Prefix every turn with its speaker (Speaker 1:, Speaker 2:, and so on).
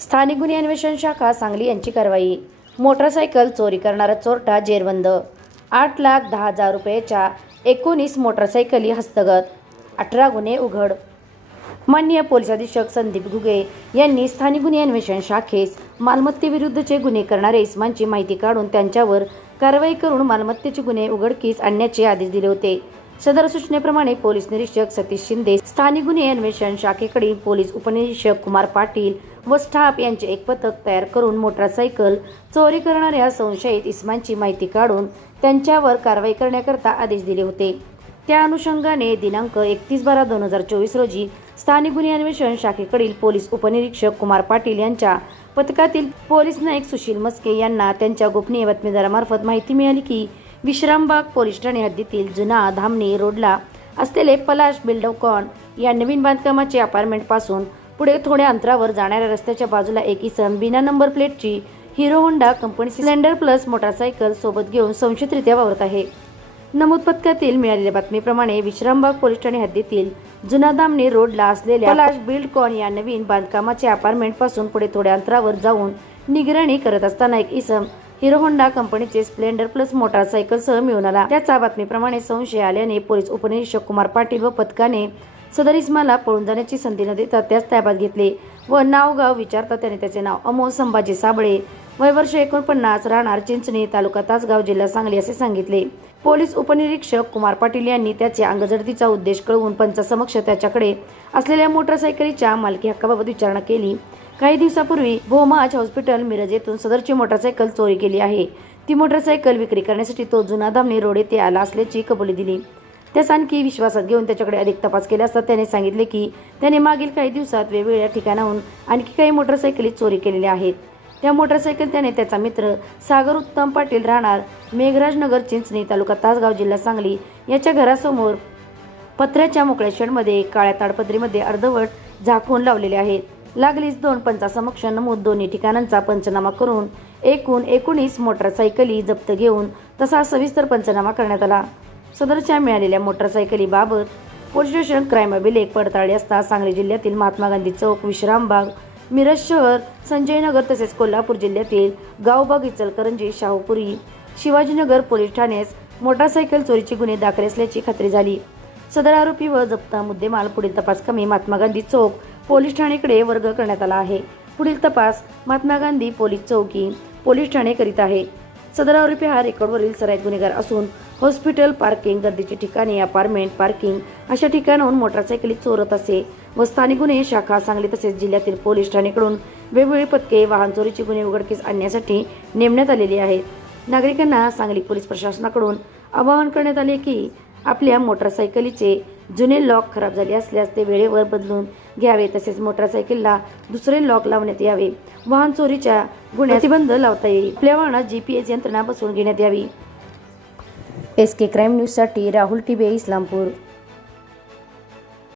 Speaker 1: स्थानिक गुन्हे अन्वेषण शाखा सांगली यांची कारवाई. मोटरसायकल चोरी करणारा चोरटा जेरबंद. आठ लाख दहा हजार रुपयाच्या एकोणीस मोटरसायकली हस्तगत. अठरा गुन्हे उघड. माननीय पोलीस अधीक्षक संदीप घुगे यांनी स्थानिक गुन्हे अन्वेषण शाखेस मालमत्तेविरुद्धचे गुन्हे करणाऱ्या इसमांची माहिती काढून त्यांच्यावर कारवाई करून मालमत्तेचे गुन्हे उघडकीस आणण्याचे आदेश दिले होते. सदर सूचनेप्रमाणे पोलीस निरीक्षक सतीश शिंदे स्थानिक गुन्हे अन्वेषण शाखेकडील पोलीस उपनिरीक्षक कुमार पाटील व स्टाफ यांचे एक पथक तयार करून मोटारसायकल चोरी करणाऱ्या संशयित इस्मांची माहिती काढून त्यांच्यावर कारवाई करण्याकरता आदेश दिले होते. त्या अनुषंगाने दिनांक एकतीस बारा दोन हजार चोवीस रोजी स्थानिक गुन्हे अन्वेषण शाखेकडील पोलीस उपनिरीक्षक कुमार पाटील यांच्या पथकातील पोलीस नायक सुशील मस्के यांना त्यांच्या गोपनीय बातमीदारामार्फत माहिती मिळाली की विश्रामबाग पोलीस ठाणे हद्दीतील जुना धामणी रोडला असलेले पलाश बिल्डकॉन या नवीन बांधकामाचे अपार्टमेंटपासून पुढे थोड्या अंतरावर जाणाऱ्या रस्त्याच्या बाजूला एक इसम बिना नंबर प्लेटची Hero Honda company Splendor plus motorcycle सोबत घेऊन संशयितरित्या वावरत आहे. नमूद पथकातील मिळालेल्या बातमीप्रमाणे विश्रामबाग पोलीस ठाणे हद्दीतील जुना दामणी रोडला असलेल्या पलाश बिल्डकॉन या नवीन बांधकामाचे अपार्टमेंटपासून पुढे थोड्या अंतरावर जाऊन निगराणी करत असताना एक इसम हिरो होंडा कंपनीचे स्प्लेंडर प्लस मोटारसायकल सह मिळून आला. त्याचा बातमीप्रमाणे संशय आल्याने पोलीस उपनिरीक्षक कुमार पाटील व पथकाने सदर इस्माला पळून जाण्याची संधी न देता त्यास ताब्यात घेतले व नाव गाव विचारता त्याने त्याचे नाव अमोल संभाजी साबळे. वय वर्ष एकोणपन्नास राहणार चिंचणी तालुका तासगाव जिल्हा सांगली असे सांगितले. पोलीस उपनिरीक्षक कुमार पाटील यांनी त्याचे अंगजडतीचा उद्देश कळवून पंचासमक्ष त्याच्याकडे असलेल्या मोटरसायकलीच्या मालकी हक्काबाबत विचारणा केली. काही दिवसापूर्वी भोमाज हॉस्पिटल मिरज येथून सदरची मोटरसायकल चोरी केली आहे. ती मोटरसायकल विक्री करण्यासाठी तो जुना धामणी रोड येथे आला असल्याची कबुली दिली. त्यास आणखी विश्वासात घेऊन त्याच्याकडे अधिक तपास केला असता त्याने सांगितले की त्याने मागील काही दिवसात वेगवेगळ्या ठिकाणाहून आणखी काही मोटरसायकली चोरी केलेल्या आहेत. त्या मोटरसायकल त्याने त्याचा मित्र सागर उत्तम पाटील राहणार मेघराजनगर चिंचणी तालुका तासगाव जिल्हा सांगली याच्या घरासमोर पत्र्याच्या मोकळ्या शेडमध्ये काळ्या ताडपत्रीमध्ये अर्धवट झाकून लावलेले आहेत. लागलीच दोन पंचासमक्ष नमूद दोन्ही ठिकाणांचा पंचनामा करून एकूण एकोणीस मोटरसायकली जप्त घेऊन तसा सविस्तर पंचनामा करण्यात आला. सदरच्या मिळालेल्या मोटरसायकलीबाबत पोलीस स्टेशन क्राईम अभिलेख पडताळले असता सांगली जिल्ह्यातील महात्मा गांधी चौक विश्रामबाग मिरज शहर संजयनगर तसेच कोल्हापूर जिल्ह्यातील गावबाग इचलकरंजी शाहूपुरी शिवाजीनगर पोलीस ठाण्यास मोटारसायकल चोरीचे गुन्हे दाखल असल्याची खात्री झाली. सदर आरोपी व जप्त मुद्देमाल पुढील तपास कमी महात्मा गांधी चौक पोलीस ठाणेकडे वर्ग करण्यात आला आहे. पुढील तपास महात्मा गांधी पोलीस चौकी पोलीस ठाणे करीत आहे. सदर आरोपी हा रेकॉर्डवरील सराईत गुन्हेगार असून हॉस्पिटल पार्किंग गर्दीची ठिकाणी अपार्टमेंट पार्किंग अशा ठिकाणाहून मोटारसायकली चोरत असे व स्थानिक गुन्हे शाखा सांगली तसेच जिल्ह्यातील पोलीस ठाणेकडून वेगवेगळी पथके वाहन चोरीची गुन्हे उघडकीस आणण्यासाठी नेमण्यात आलेली आहेत. नागरिकांना सांगली पोलीस प्रशासनाकडून आवाहन करण्यात आले की आपल्या मोटारसायकलीचे जुने लॉक खराब झाले असल्यास ते वेळेवर बदलून घ्यावे तसेच मोटारसायकलला दुसरे लॉक लावण्यात यावे. वाहन चोरीच्या गुन्ह्यात लावता येईल. आपल्या वाहनात जी पी एस यंत्रणा बसवून घेण्यात यावी. एस के क्राईम न्यूजसाठी राहुल टिबे इस्लामपूर.